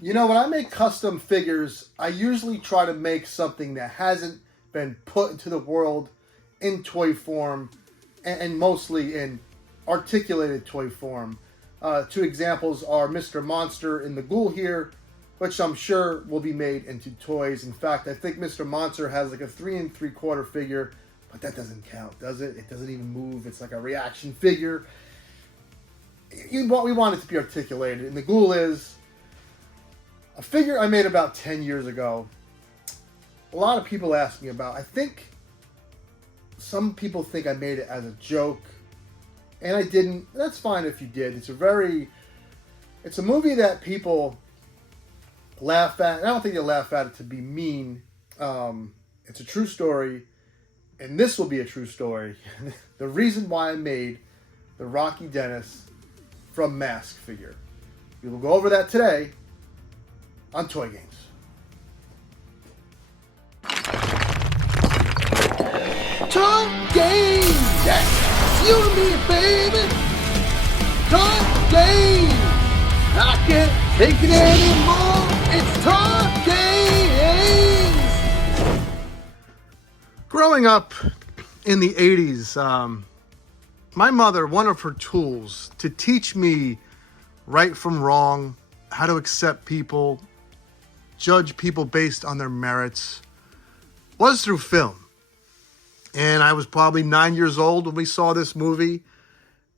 You know, when I make custom figures, I usually try to make something that hasn't been put into the world in toy form and mostly in articulated toy form. Two examples are Mr. Monster and the Ghoul here, which I'm sure will be made into toys. In fact, I think Mr. Monster has like a 3 3/4 figure, but that doesn't count, does it? It doesn't even move. It's like a reaction figure. We want it to be articulated, and the Ghoul is a figure I made about 10 years ago. A lot of people ask me about. I think some people think I made it as a joke, and I didn't. That's fine if you did. It's a movie that people laugh at. And I don't think they laugh at it to be mean. It's a true story, and this will be a true story. The reason why I made the Rocky Dennis from Mask figure. We will go over that today on Toy Games. Toy Games! Yes! You and me, baby! Toy Games! I can't take it anymore! It's Toy Games! Growing up in the 80s, my mother, one of her tools to teach me right from wrong, how to accept people, judge people based on their merits, was through film. And I was probably 9 years old when we saw this movie.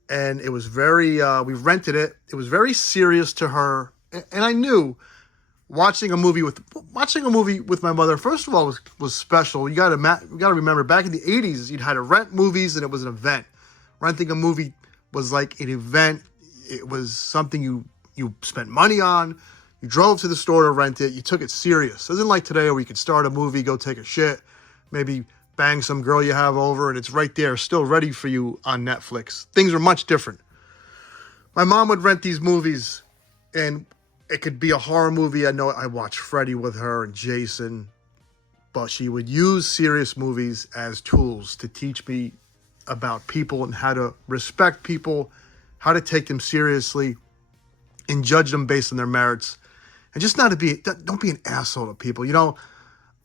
And it was we rented it. It was very serious to her. And I knew watching a movie with my mother, first of all, was special. You got to remember, back in the 80s, you'd had to rent movies and it was an event. Renting a movie was like an event. It was something you spent money on. You drove to the store to rent it. You took it serious. It isn't like today where you could start a movie, go take a shit, maybe bang some girl you have over, and it's right there, still ready for you on Netflix. Things are much different. My mom would rent these movies, and it could be a horror movie. I know I watched Freddy with her and Jason, but she would use serious movies as tools to teach me about people and how to respect people, how to take them seriously, and judge them based on their merits, and just don't be an asshole to people. You know,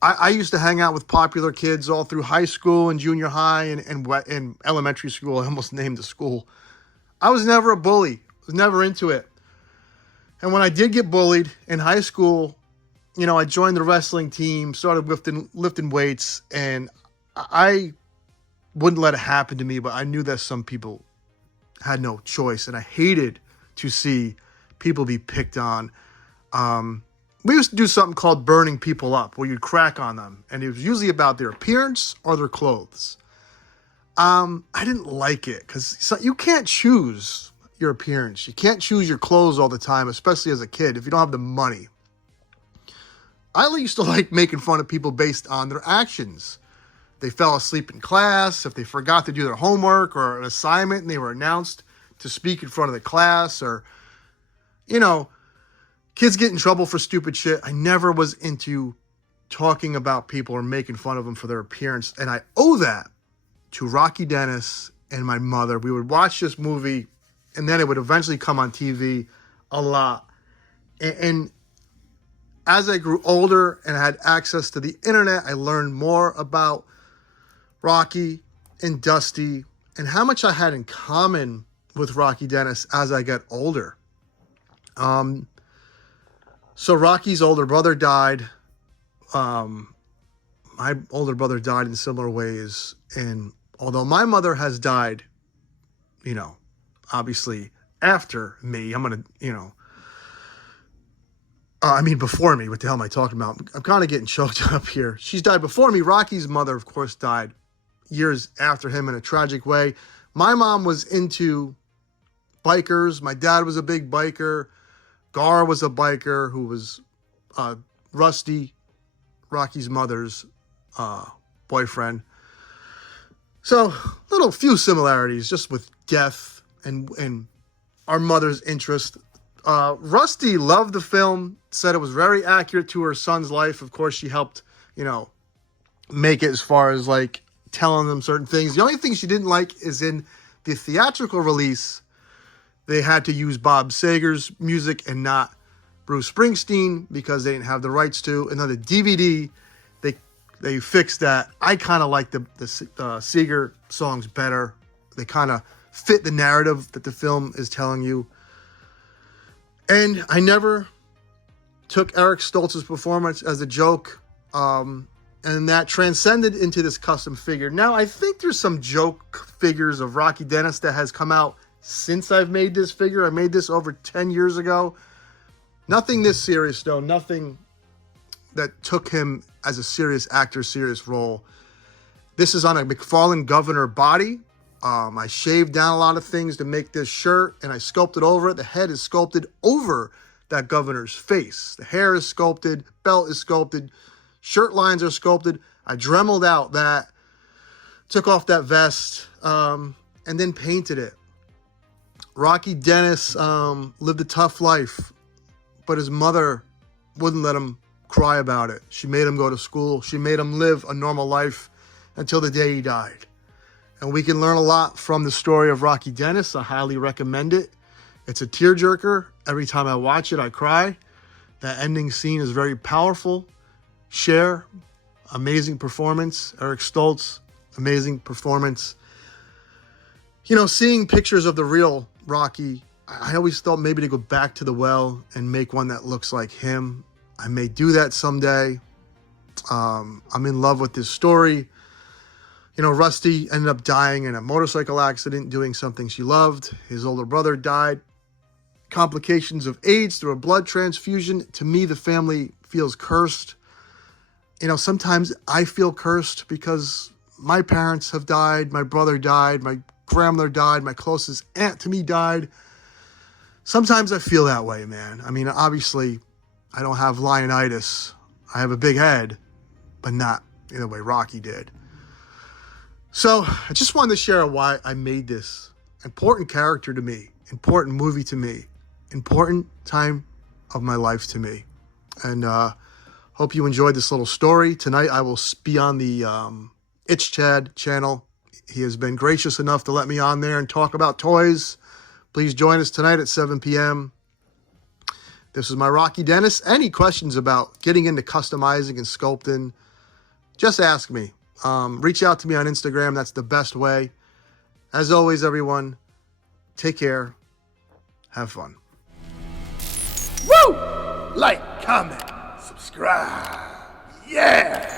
I used to hang out with popular kids all through high school and junior high and elementary school. I almost named the school. I was never a bully. I was never into it. And when I did get bullied in high school, you know, I joined the wrestling team, started lifting weights, and I wouldn't let it happen to me, but I knew that some people had no choice, and I hated to see people be picked on. We used to do something called burning people up, where you'd crack on them, and it was usually about their appearance or their clothes. I didn't like it, because you can't choose your appearance. You can't choose your clothes all the time, especially as a kid, if you don't have the money. I used to like making fun of people based on their actions. They fell asleep in class, if they forgot to do their homework or an assignment and they were announced to speak in front of the class, or, you know, kids get in trouble for stupid shit. I never was into talking about people or making fun of them for their appearance. And I owe that to Rocky Dennis and my mother. We would watch this movie, and then it would eventually come on TV a lot. And as I grew older and I had access to the internet, I learned more about Rocky and Dusty and how much I had in common with Rocky Dennis as I got older. So Rocky's older brother died. My older brother died in similar ways. And although my mother has died, you know, obviously after me, I'm going to, you know, before me. What the hell am I talking about? I'm kind of getting choked up here. She's died before me. Rocky's mother, of course, died years after him in a tragic way. My mom was into bikers. My dad was a big biker. Gar was a biker who was Rusty, Rocky's mother's boyfriend. So, few similarities just with death and our mother's interest. Rusty loved the film, said it was very accurate to her son's life. Of course, she helped, you know, make it as far as like telling them certain things. The only thing she didn't like is in the theatrical release, they had to use Bob Sager's music and not Bruce Springsteen because they didn't have the rights to. And then the DVD, they fixed that. I kind of like the Seeger songs better. They kind of fit the narrative that the film is telling you. And I never took Eric Stoltz's performance as a joke. And that transcended into this custom figure. Now, I think there's some joke figures of Rocky Dennis that has come out since I've made this figure. I made this over 10 years ago. Nothing this serious, though. Nothing that took him as a serious actor, serious role. This is on a McFarlane Governor body. I shaved down a lot of things to make this shirt, and I sculpted over it. The head is sculpted over that governor's face. The hair is sculpted, belt is sculpted, shirt lines are sculpted. I dremeled out that, took off that vest, and then painted it. Rocky Dennis lived a tough life, but his mother wouldn't let him cry about it. She made him go to school. She made him live a normal life until the day he died. And we can learn a lot from the story of Rocky Dennis. I highly recommend it. It's a tearjerker. Every time I watch it, I cry. That ending scene is very powerful. Cher, amazing performance. Eric Stoltz, amazing performance. You know, seeing pictures of the real Rocky, I always thought maybe to go back to the well and make one that looks like him. I may do that someday. I'm in love with this story. You know, Rusty ended up dying in a motorcycle accident doing something she loved. His older brother died. Complications of AIDS through a blood transfusion. To me, the family feels cursed. You know, sometimes I feel cursed because my parents have died. My brother died. My grandmother died. My closest aunt to me died. Sometimes I feel that way, man. I mean, obviously, I don't have Lionitis. I have a big head, but not in the way Rocky did. So I just wanted to share why I made this important character to me, important movie to me, important time of my life to me. And hope you enjoyed this little story. Tonight I will be on the It's Chad channel. He has been gracious enough to let me on there and talk about toys. Please join us tonight at 7 p.m. This is my Rocky Dennis. Any questions about getting into customizing and sculpting, just ask me. Reach out to me on Instagram. That's the best way. As always, everyone, take care. Have fun. Woo! Like, comment, subscribe. Yeah!